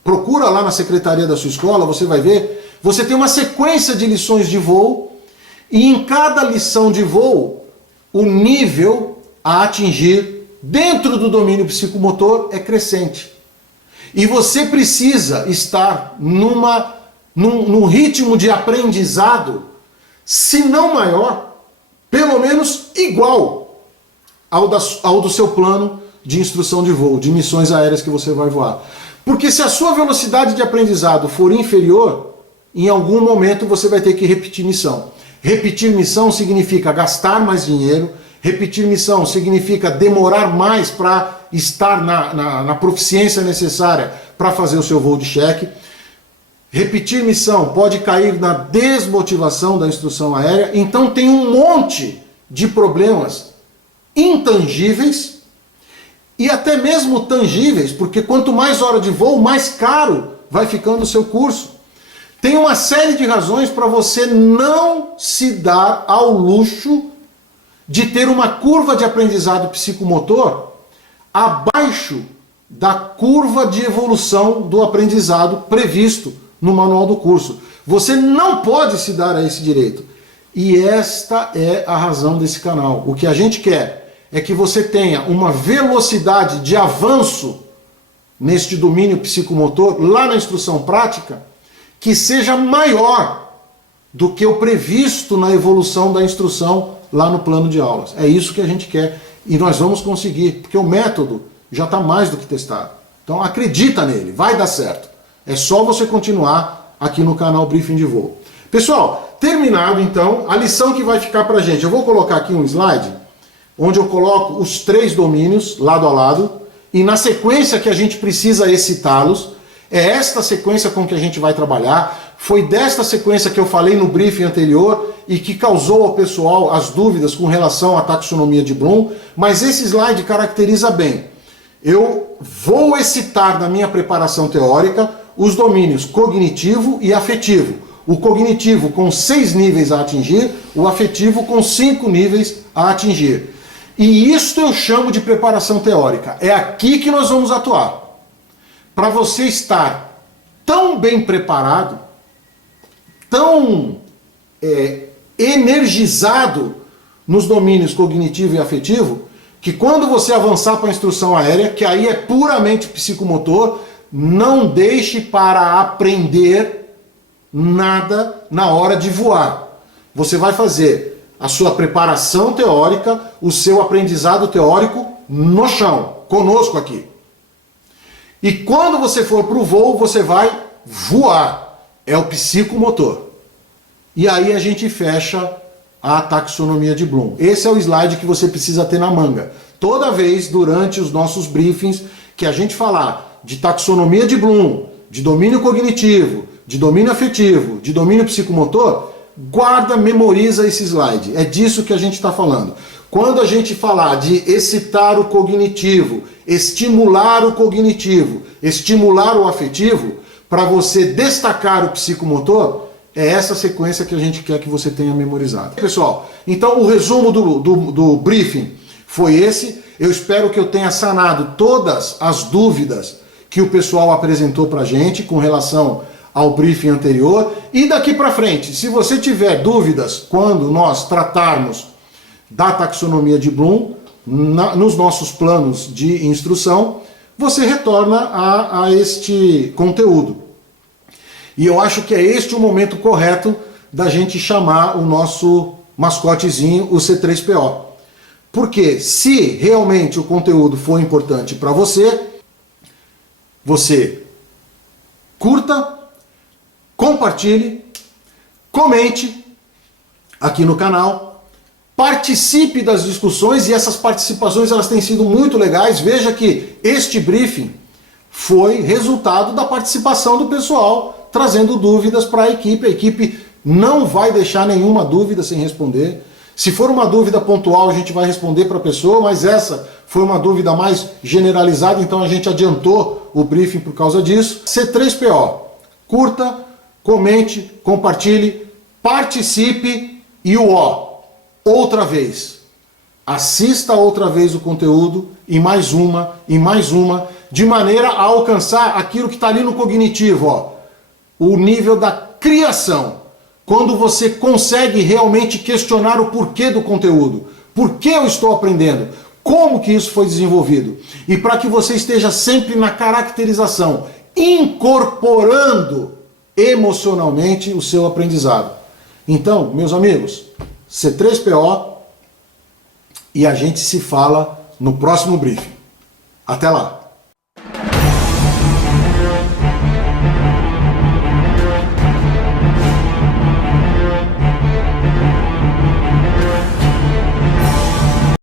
procura lá na secretaria da sua escola, você vai ver, você tem uma sequência de lições de voo, e em cada lição de voo, o nível a atingir dentro do domínio psicomotor é crescente. E você precisa estar num ritmo de aprendizado, se não maior, pelo menos igual ao do seu plano de instrução de voo, de missões aéreas que você vai voar. Porque se a sua velocidade de aprendizado for inferior, em algum momento você vai ter que repetir missão. Repetir missão significa gastar mais dinheiro, repetir missão significa demorar mais para estar na proficiência necessária para fazer o seu voo de cheque. Repetir missão pode cair na desmotivação da instrução aérea. Então tem um monte de problemas intangíveis e até mesmo tangíveis, porque quanto mais hora de voo, mais caro vai ficando o seu curso. Tem uma série de razões para você não se dar ao luxo de ter uma curva de aprendizado psicomotor abaixo da curva de evolução do aprendizado previsto no manual do curso. Você não pode se dar a esse direito. E esta é a razão desse canal. O que a gente quer é que você tenha uma velocidade de avanço neste domínio psicomotor, lá na instrução prática, que seja maior do que o previsto na evolução da instrução lá no plano de aulas. É isso que a gente quer e nós vamos conseguir, porque o método já está mais do que testado. Então acredita nele, vai dar certo. É só você continuar aqui no canal Briefing de Voo. Pessoal, terminado então, a lição que vai ficar para a gente. Eu vou colocar aqui um slide onde eu coloco os 3 domínios lado a lado e na sequência que a gente precisa excitá-los. É esta sequência com que a gente vai trabalhar. Foi desta sequência que eu falei no briefing anterior e que causou ao pessoal as dúvidas com relação à taxonomia de Bloom, mas esse slide caracteriza bem. Eu vou excitar na minha preparação teórica os domínios cognitivo e afetivo. O cognitivo com 6 níveis a atingir, o afetivo com 5 níveis a atingir. E isto eu chamo de preparação teórica. É aqui que nós vamos atuar. Para você estar tão bem preparado, tão energizado nos domínios cognitivo e afetivo, que quando você avançar para a instrução aérea, que aí é puramente psicomotor, não deixe para aprender nada na hora de voar. Você vai fazer a sua preparação teórica, o seu aprendizado teórico no chão, conosco aqui. E quando você for para o voo, você vai voar. É o psicomotor. E aí a gente fecha a taxonomia de Bloom. Esse é o slide que você precisa ter na manga. Toda vez durante os nossos briefings que a gente falar de taxonomia de Bloom, de domínio cognitivo, de domínio afetivo, de domínio psicomotor, guarda, memoriza esse slide. É disso que a gente está falando. Quando a gente falar de excitar o cognitivo, estimular o cognitivo, estimular o afetivo, para você destacar o psicomotor, é essa sequência que a gente quer que você tenha memorizado. Pessoal, então o resumo do briefing foi esse. Eu espero que eu tenha sanado todas as dúvidas que o pessoal apresentou para a gente com relação ao briefing anterior. E daqui para frente, se você tiver dúvidas quando nós tratarmos da taxonomia de Bloom, nos nossos planos de instrução, você retorna a este conteúdo. E eu acho que é este o momento correto da gente chamar o nosso mascotezinho, o C3PO. Porque se realmente o conteúdo for importante para você, você curta, compartilhe, comente aqui no canal, participe das discussões, e essas participações elas têm sido muito legais. Veja que este briefing foi resultado da participação do pessoal, trazendo dúvidas para a equipe não vai deixar nenhuma dúvida sem responder. Se for uma dúvida pontual, a gente vai responder para a pessoa, mas essa foi uma dúvida mais generalizada, então a gente adiantou o briefing por causa disso. C3PO, curta, comente, compartilhe, participe e outra vez. Assista outra vez o conteúdo e mais uma, de maneira a alcançar aquilo que está ali no cognitivo, o nível da criação. Quando você consegue realmente questionar o porquê do conteúdo. Por que eu estou aprendendo? Como que isso foi desenvolvido? E para que você esteja sempre na caracterização, incorporando emocionalmente o seu aprendizado. Então, meus amigos, C3PO, e a gente se fala no próximo briefing. Até lá!